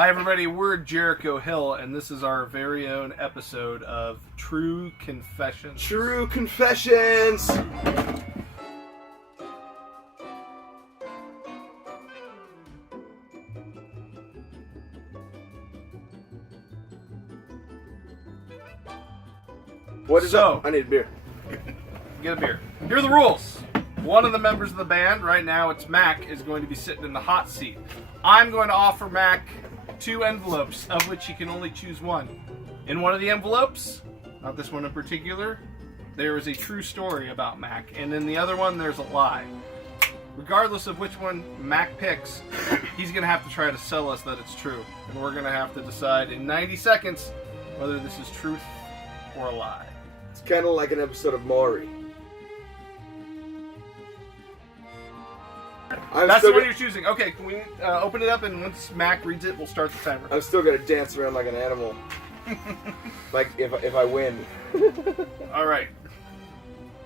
Hi everybody, we're Jericho Hill, and this is our very own episode of True Confessions. True Confessions! What is up? I need a beer. Get a beer. Here are the rules. One of the members of the band, right now it's Mac, is going to be sitting in the hot seat. I'm going to offer Mac 2 envelopes, of which he can only choose one. In one of the envelopes, not this one in particular, there is a true story about Mac, and in the other one, there's a lie. Regardless of which one Mac picks, he's going to have to try to sell us that it's true. And we're going to have to decide in 90 seconds whether this is truth or a lie. It's kind of like an episode of Maury. That's the one you're choosing. Okay, can we open it up, and once Mac reads it, we'll start the timer. I'm still gonna dance around like an animal. Like if I win. All right.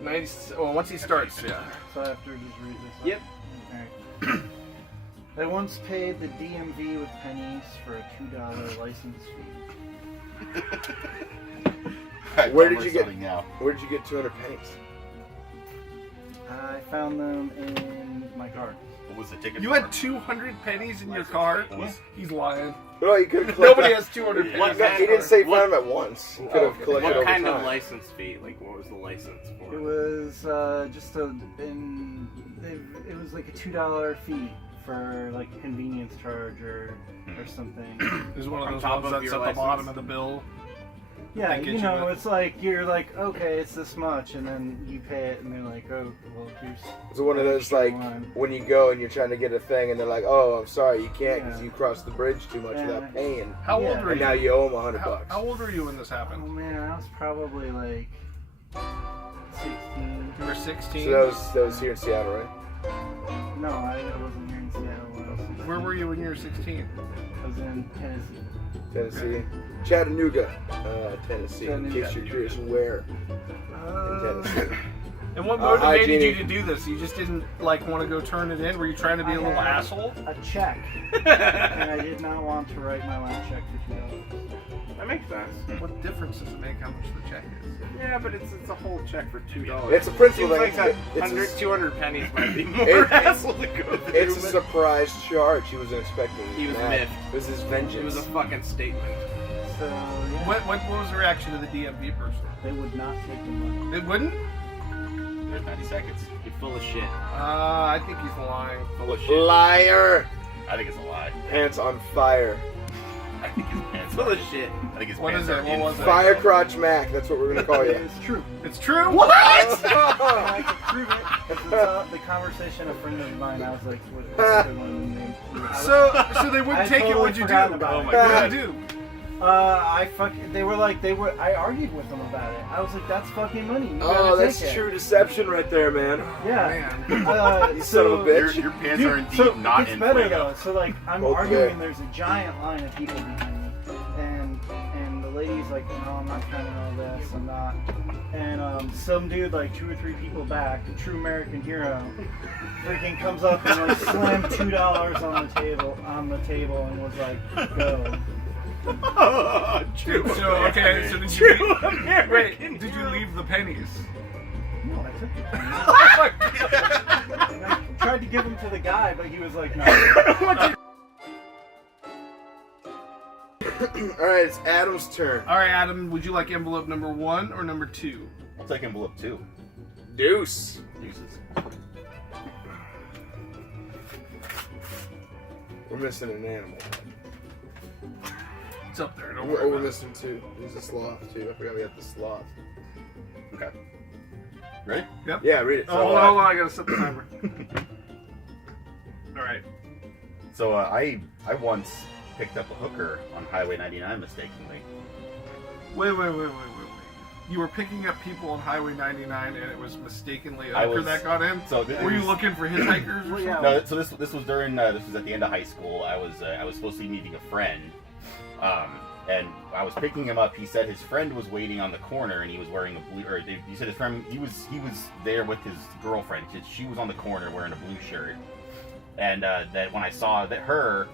90. Well, once he starts, yeah. So I have to just read this. Yep. Alright. I once paid the DMV with pennies for a $2 license fee. Where did you get 200 pennies? I found them in my car. What was the ticket? You had 200 pennies in your car? He's lying. No, you could have Nobody has 200 pennies. No, he didn't say find them at once. He could have collected over What kind time. of license fee? Like, what was the license for? It was just it was like a $2 fee for like a convenience charge or something. It was one of On those top ones of that's your at the bottom license? of the bill. Yeah, They get you you know, with- it's like you're like, okay, it's this much, and then you pay it, and they're like, oh, well, here's. It's one of those like when you go and you're trying to get a thing and they're like, oh, I'm sorry, you can't because you crossed the bridge too much without paying. How Yeah. old were And you? now you owe them $100. How old were you when this Oh happened? man, I was probably like 16. You were 16? So that was here in Seattle, right? No, I wasn't here in Seattle when I was 16. Where were you when you were 16? I was in Tennessee. Tennessee. Chattanooga, Tennessee. In Chattanooga. case you're curious where in Tennessee. And what motivated you hygiene. to do this? You just didn't like want to go turn it in? Were you trying to be a little had asshole? A check, and I did not want to write my last check for $2. That makes sense. What difference does it make how much the check is? Yeah, but it's a whole check for $2. It's a principle Seems thing. like It's 100, a- 200 pennies might be more hassle to go through. It's a surprise charge. He wasn't expecting. He was that. miffed. It was his vengeance. It was a fucking statement. So yeah, What was the reaction to the DMV person? they would not take the money. They wouldn't? There's 90 seconds. You're full of shit. I think he's lying. Full of shit. Liar! I think it's a lie. Pants on fire. I think his pants full of shit. I think his What pants is it? are What in was it? Fire crotch Mac. That's what we're gonna call you. It's true. It's true? And I can prove it. It's the conversation a friend of mine. I was like, what's the good one name? So they wouldn't I take it. totally What'd you do? forgot about it. What'd you do? I argued with them about it. I was like, that's fucking money. You gotta Oh, that's take it. true deception right there, man. Yeah. Man. You son of a bitch. Your pants Dude, are indeed so not it's in better fuego. though. So like I'm Okay. arguing, there's a giant line of people behind me, and the lady's like, no, I'm not trying to know this, I'm not. And some dude like 2 or 3 people back, a true American hero, freaking comes up and like slammed $2 on the table and was like, go. True. So, okay, so did you leave the pennies? No, I took it. And I tried to give them to the guy, but he was like, no. Alright, it's Adam's turn. All right, Adam, would you like envelope number 1 or number 2? I'll take envelope 2. Deuce. Uses. We're missing an animal. It's up there. Don't We're worry about it. missing 2. There's a sloth too. I forgot we got the sloth. Okay. Ready? Yep. Yeah, read it. Oh, hold on, I gotta set the timer. All right. So I once picked up a hooker on Highway 99 mistakenly. Wait. You were picking up people on Highway 99, and it was mistakenly a I hooker was- that got in. So Were you looking for hitchhikers or Well, something? yeah. No, so this was during this was at the end of high school. I was supposed to be meeting a friend, and I was picking him up. He said his friend was waiting on the corner, and he was wearing a blue. Or he said his friend he was there with his girlfriend. She was on the corner wearing a blue shirt, And that when I saw that her,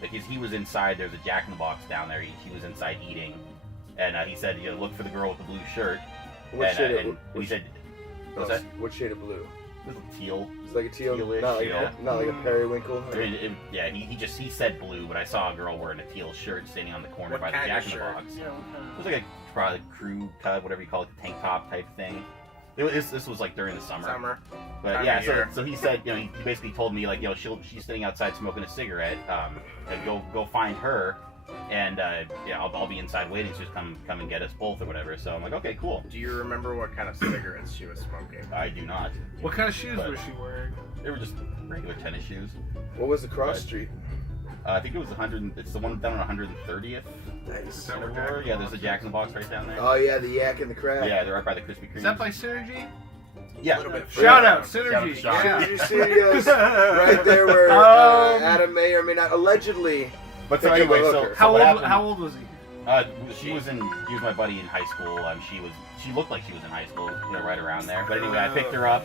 because he was inside, there's a Jack in the Box down there. He was inside eating, and he said, look for the girl with the blue shirt. What And, shade and of he said, what's that? What shade of blue? Little teal. It's like a teal, Tealish, not like yeah. not like a periwinkle. I mean, he said blue, but I saw a girl wearing a teal shirt standing on the corner by the Jack in the Box. Yeah, It was like a probably crew cut, whatever you call it, the tank top type thing. This was like during the summer. But Time yeah, of year. so he said, he basically told me like, she's sitting outside smoking a cigarette. And go find her, and I'll be inside waiting. So just come and get us both or whatever. So I'm like, okay, cool. Do you remember what kind of cigarettes she was smoking? I do not. What kind of shoes But- was she wearing? They were just regular tennis shoes. What was the cross street? I think it was 100. It's the one down on 130th. Nice. that where Jack in the Yeah, there's a Box Jack in the Box right down there. Oh yeah, the yak and the crab. Yeah, they're right by the Krispy Kreme. Is that by Synergy? Yeah. A little bit Shout out, further. Synergy. Shout out to Yeah. Synergy Studios, right there where Adam may or may not allegedly. But so picked up a anyway, hooker. How what old? happened- How old was he? He was my buddy in high school. She looked like she was in high school, right around there. But anyway, I picked her up,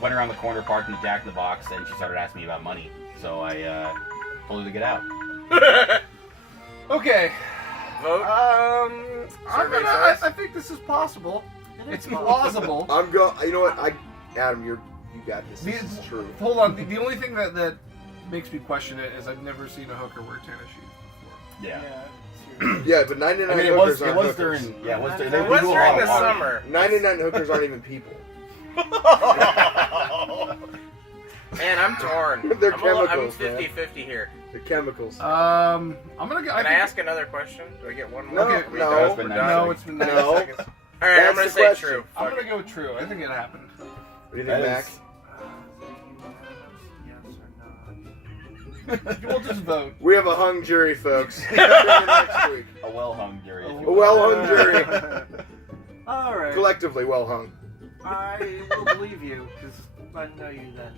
went around the corner, parked in the Jack in the Box, and she started asking me about money. So I told her to get out. Okay. Vote. I think this is possible. It's plausible. I'm going. You know what? Adam, you got this. This These- is true. Hold on. The only thing that makes me question it is I've never seen a hooker wear tennis shoes before. Yeah. Yeah, but 99 I mean, hookers it aren't was hookers. during. Yeah, it was during. It was during the summer. 99 hookers aren't even people. Man, I'm torn. They're I'm chemicals, 50-50 here. They're chemicals. I'm gonna go. Can I ask another question? Do I get one more? No, Okay, Are we no. done? It's been We're nice. done? No, it's been 9 No. seconds. All right, I'm That's gonna the say question. true. I'm Fuck gonna it. go true. I think it happened. What do you think, Mac? We'll just vote. We have a hung jury, folks. Tune in next week. A well-hung jury. if you A will. well-hung jury. All right. Collectively well hung. I will believe you because I know you then.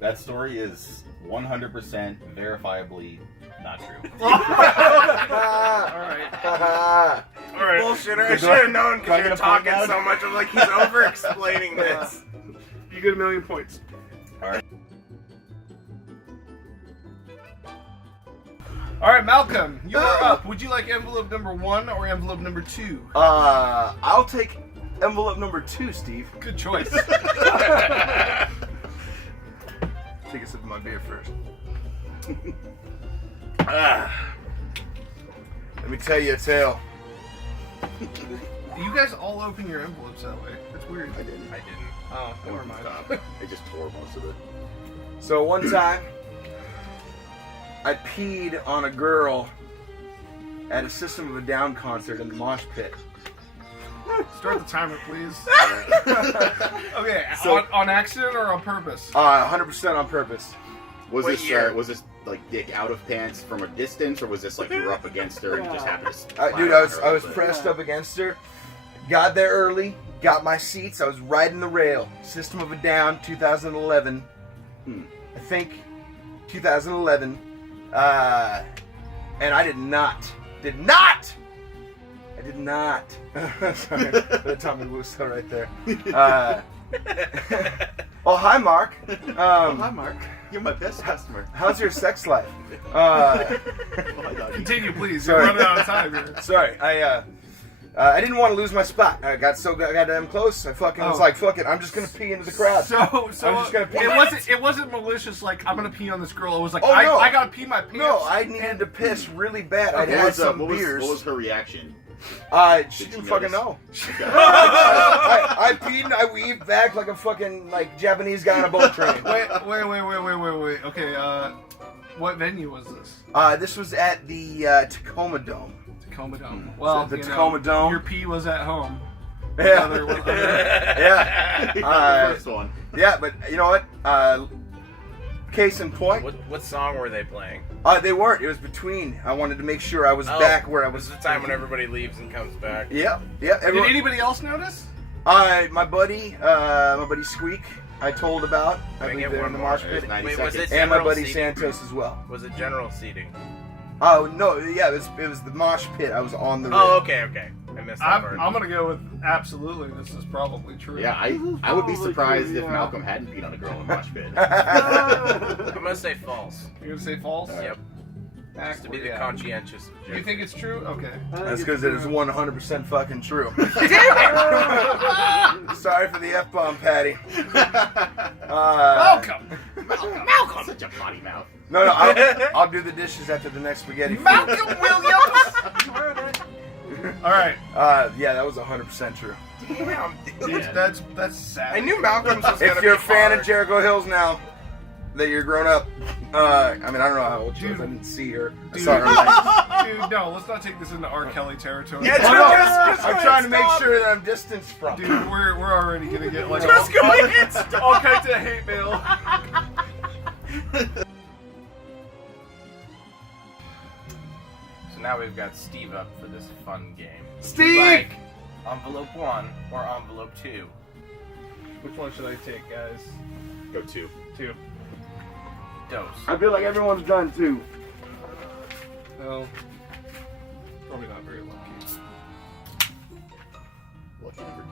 That story is 100% verifiably not true. All right. All right. Bullshitter. I Do should I- have known do I because get you're a point talking now? so much. I'm like, he's over-explaining this. You get 1,000,000 points. All right, Malcolm, you are up. Would you like envelope number 1 or envelope number 2? I'll take envelope number 2, Steve. Good choice. Take a sip of my beer first. Let me tell you a tale. You guys all open your envelopes that way. That's weird. I didn't. I didn't. Oh, never mind. I just tore most of it. So one time, I peed on a girl at a System of a Down concert in the mosh pit. Start the timer, please. Okay, So- on accident or on purpose? 100% on purpose. Was What this year? was this like dick out of pants from a distance, or was this like you were up against her and you just happened to? Dude, splash I on was her I a was little bit? pressed up against her. Got there early. Got my seats. I was riding the rail. System of a Down, 2011. I think 2011. And I did not. Sorry, the Tommy Wiseau right there. Oh, hi, Mark. Hi, Mark. You're my best customer. How's your sex life? Continue, please. Sorry. You're running out of time here. Sorry, I didn't want to lose my spot. I got so goddamn close. I fucking was Oh. like, fuck it, I'm just gonna pee into the crowd. So I'm just gonna pee. it wasn't malicious. Like I'm gonna pee on this girl. It was like Oh, no. I gotta pee my pants. No, I needed to piss really bad. I'd What had was, some what was- beers. what was her reaction? She Did didn't she fucking notice? know. I peed and I weaved back like a fucking Japanese guy on a boat train. Wait. Okay. What venue was this? This was at the Tacoma Dome. Tacoma Dome. Well, The you know, Tacoma Dome. Your pee was at home. Yeah. The Yeah. first one. Yeah, but you know what? Case in point, What song were they playing? they weren't. It was between. I wanted to make sure I was Oh, back where I This was. is the time when everybody leaves and comes back. Yep. Did Everyone, anybody else notice? my buddy Squeak, I told about. I Can I believe get they're one in the more? mosh There's pit. 90 Wait, was seconds. it And my general buddy seating? Santos as well. Was it general seating? Oh no, yeah, it was the mosh pit. I was on the. Oh, rail. okay. I missed that part. I'm gonna go with absolutely. This is probably true. Yeah, I would be Probably surprised true, if yeah. Malcolm hadn't peed on a girl in the mosh pit. I'm gonna say false. You're gonna say false? Yep. Has to be the Yeah. conscientious You objector. think it's true? Okay. That's because it is 100% fucking true. Sorry for the F-bomb, Patty. Welcome. Malcolm! Such a potty mouth. No, I'll do the dishes after the next spaghetti. Malcolm Williams. All right. Yeah, that was 100% true. Damn, dude. Yeah. That's sad. I knew Malcolm's was gonna If you're a be fan hard. of Jericho Hills now, that you're grown up, I mean, I don't know how old she was. I Dude. didn't see her. I Dude. saw her nights. Dude, no, let's not take this into R. Kelly territory. Yeah, Oh, no, just I'm go trying to ahead, make stop. sure that I'm distanced from. Dude, we're already gonna get like Just go ahead, stop. all kinds of hate mail. So now we've got Steve up for this fun game. Steve! Like envelope 1 or envelope 2. Which one should I take, guys? Go 2. 2. Dose. I feel like everyone's done too. No. Probably not very lucky. Lucky number 2.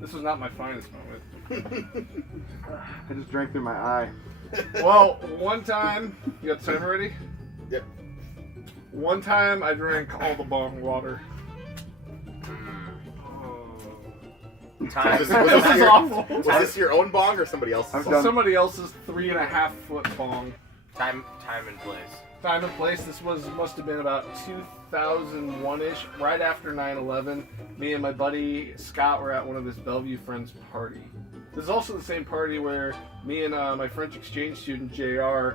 This is not my finest moment. I just drank through my eye. Well, one time, you got the timer ready? Yep. One time I drank all the bong water. Time. Was This this is your- awful. Was this your own bong or somebody else's? I've bong? done- Somebody else's 3.5 foot bong. Time and place. Time and place. This must have been about 2001-ish, right after 9/11. Me and my buddy Scott were at one of his Bellevue friends' party. This is also the same party where me and my French exchange student JR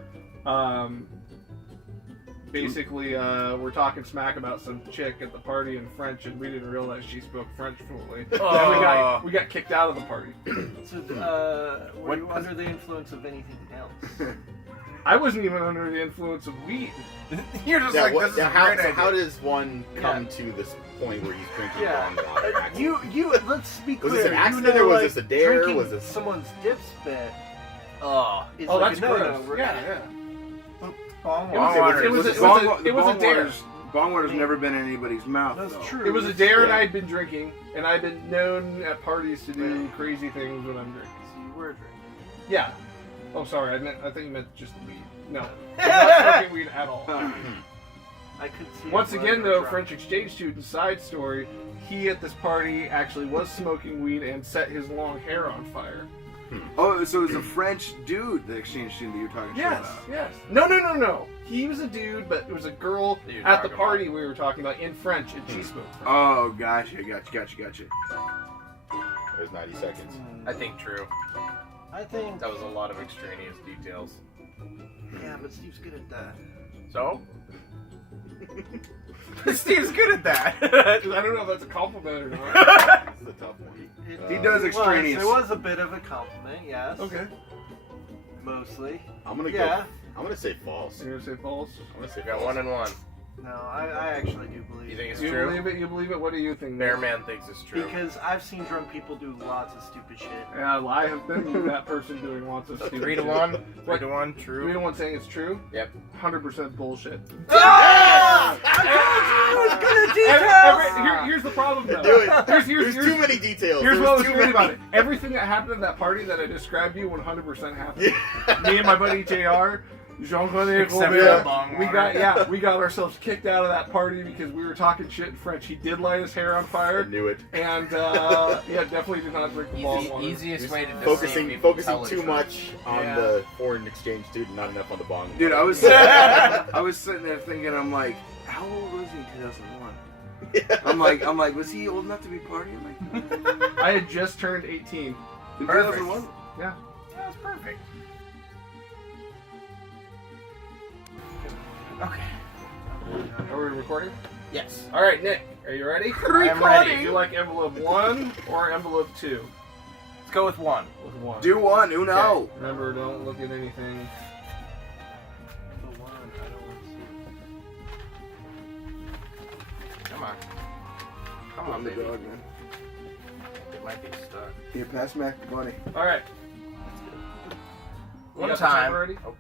basically were talking smack about some chick at the party in French, and we didn't realize she spoke French fluently. And we got kicked out of the party. So, were What you under the influence of anything else? I wasn't even under the influence of weed. You're just Yeah, like, what- this is now a how, great so idea. how does one come to this point where he's drinking bong water? Let's be Was clear. this an you accident know, or was like, this a dare? drinking Was this- someone's dip spit? Oh. Is Oh, like that's a no-no, gross. right? Yeah. Bong It was, water. it was, The it was, bong a, wa- it the was a bong dare. water's- Bong water's never been in anybody's mouth. That's though. true. It was a dare, and Yeah. I'd been drinking, and I'd been known at parties to do crazy things when I'm drinking. So you were drinking. Yeah. Oh, sorry. I think you meant just weed. No, I'm not smoking weed at all. I could see. Once it again, when though, you were French exchange student side story. He at this party actually was smoking weed and set his long hair on fire. Oh, so it was a French dude, the exchange student that you were talking shit Yes, about. yes. No. He was a dude, but it was a girl That you're at the talking party we were talking about in French, and she spoke French. Oh, gotcha. There's 90 seconds. drunk. I think true. I think. That was a lot of extraneous details. Yeah, but Steve's good at that. So? Steve's good at that. I don't know if that's a compliment or not. That's the tough one. He does extraneous. It was a bit of a compliment, yes. Okay. Mostly. I'm gonna Yeah. go. I'm gonna say false. You're gonna say false? I'm gonna say We got false. 1 and 1. No, I actually do believe. You think it's You true? believe it? You believe it? What do you think? Bear Nick? Man thinks it's true. Because I've seen drunk people do lots of stupid shit. Yeah, I have been that person doing lots of So stupid 3 to shit. 1. 3 What? to 1. 3 True. to 1 saying it's true? Yep. 100% bullshit. Here's the problem, though. Do it. Here's There's too many details. Here's There's what was too great many. about it. Everything that happened at that party that I described to you 100% happened. Yeah. Me and my buddy JR, Jean-Claude Except for Robert, the bong we water. we got ourselves kicked out of that party because we were talking shit in French. He did light his hair on I fire, knew it. and yeah, definitely did not drink the bong water. Easiest way to deceive Focusing people, tell focusing the too truth. much on Yeah. the foreign exchange student, not enough on the bong. Dude, I was sitting there thinking, I'm like, how old was he in 2001? I'm like, was he old enough to be partying? Like, I had just turned 18. in Perfect. 2001? Yeah. That's perfect. Okay. Are we recording? Yes. All right, Nick, are you ready? I am ready. Do you like envelope 1 or envelope 2? Let's go with 1. With 1. Do one, Uno. Okay. Remember, don't look at anything. The one, I don't want to see. Come on. Come I'm on, the baby. dog, man. It might be stuck. Here, pass Mac the bunny. All right. One You got the time. timer ready? Oh.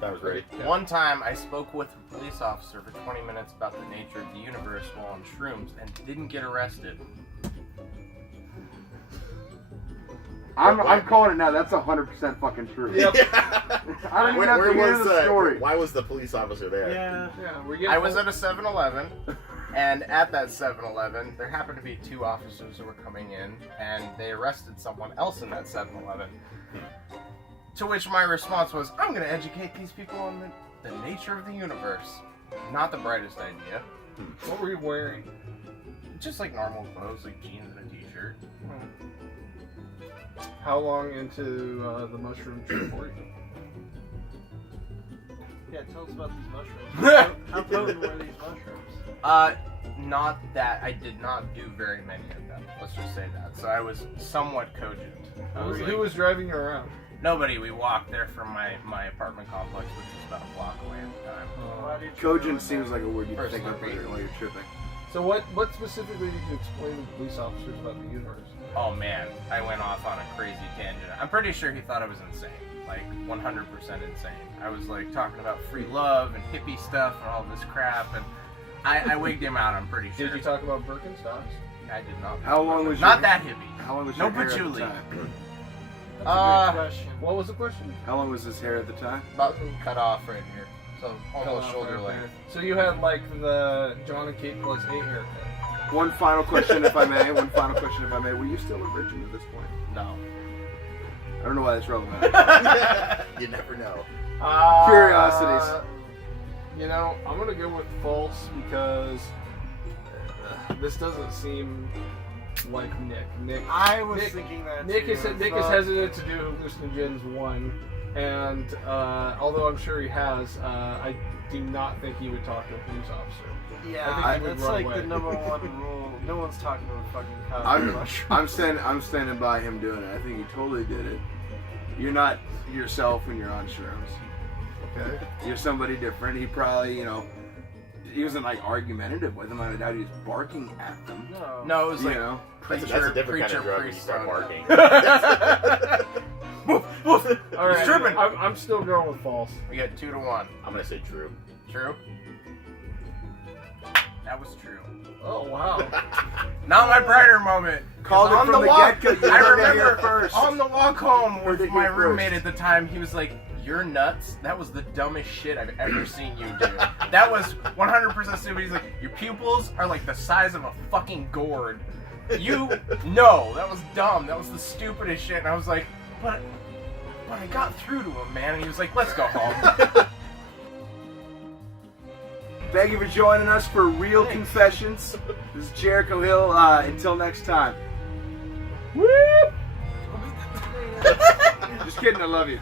That was ready. One time, I spoke with a police officer for 20 minutes about the nature of the universe while on shrooms and didn't get arrested. I'm calling it now. That's 100% fucking true. Yep. I don't even have to hear the story. Why was the police officer there? Yeah. I was at a 7-Eleven, and at that 7-Eleven, there happened to be 2 officers who were coming in, and they arrested someone else in that 7-Eleven. To which my response was, I'm going to educate these people on the nature of the universe. Not the brightest idea. What were you wearing? Just like normal clothes, like jeans and a t-shirt. How long into the mushroom trip were you? Yeah, tell us about these mushrooms. How potent were these mushrooms? Not that. I did not do very many of them. Let's just say that. So I was somewhat cogent. Who was driving you around? Nobody. We walked there from my apartment complex, which was about a block away at the time. Why did you Cogent go seems there? like a word you First think of degree. while you're tripping. So what specifically did you explain to the police officers about the universe? Oh man, I went off on a crazy tangent. I'm pretty sure he thought I was insane. Like 100% insane. I was like talking about free love and hippie stuff and all this crap, and I wigged him out. I'm pretty sure. Did you talk about Birkenstocks? I did not. How long was not your- that hippie? How long was No your hair at patchouli. the time? That's a good question. What was the question? How long was his hair at the time? About cut off right here, so Cut almost off shoulder right length. there. So you had like the John and Kate plus 8 haircut. One final question, if I may. One final question, if I may. Were you still a virgin at this point? No. I don't know why that's relevant. You never know. Curiosities. You know, I'm gonna go with false because this doesn't seem like Nick. I was Nick- thinking that Nick too. is I Nick is thought- hesitant to do hallucinogens 1, and although I'm sure he has, I do not think he would talk to a police officer. Yeah, I think he would that's run like away. the number one rule. No one's talking to a fucking cop. I'm standing by him doing it. I think he totally did it. You're not yourself when you're on shrooms. Okay. You're somebody different. He probably, he wasn't like argumentative with them. I doubt he was barking at them. No, it was You like know, preacher, That's a different preacher, kind of drug when you priest. start barking. All right. tripping. I'm still going with false. We got 2 to 1. I'm gonna say true. True. That was true. Oh wow. Not my brighter moment. Called it On from the walk- get-go. You I heard it here remember first. on the walk home Heard with it my here roommate first. at the time, he was like, "You're nuts. That was the dumbest shit I've ever seen you do. That was 100% stupid." He's like, "Your pupils are like the size of a fucking gourd. No, that was dumb. That was the stupidest shit." And I was like, "But I got through to him, man." And he was like, "Let's go home." Thank you for joining us for Real Confessions. This is Jericho Hill. Until next time. Whoop! Just kidding, I love you.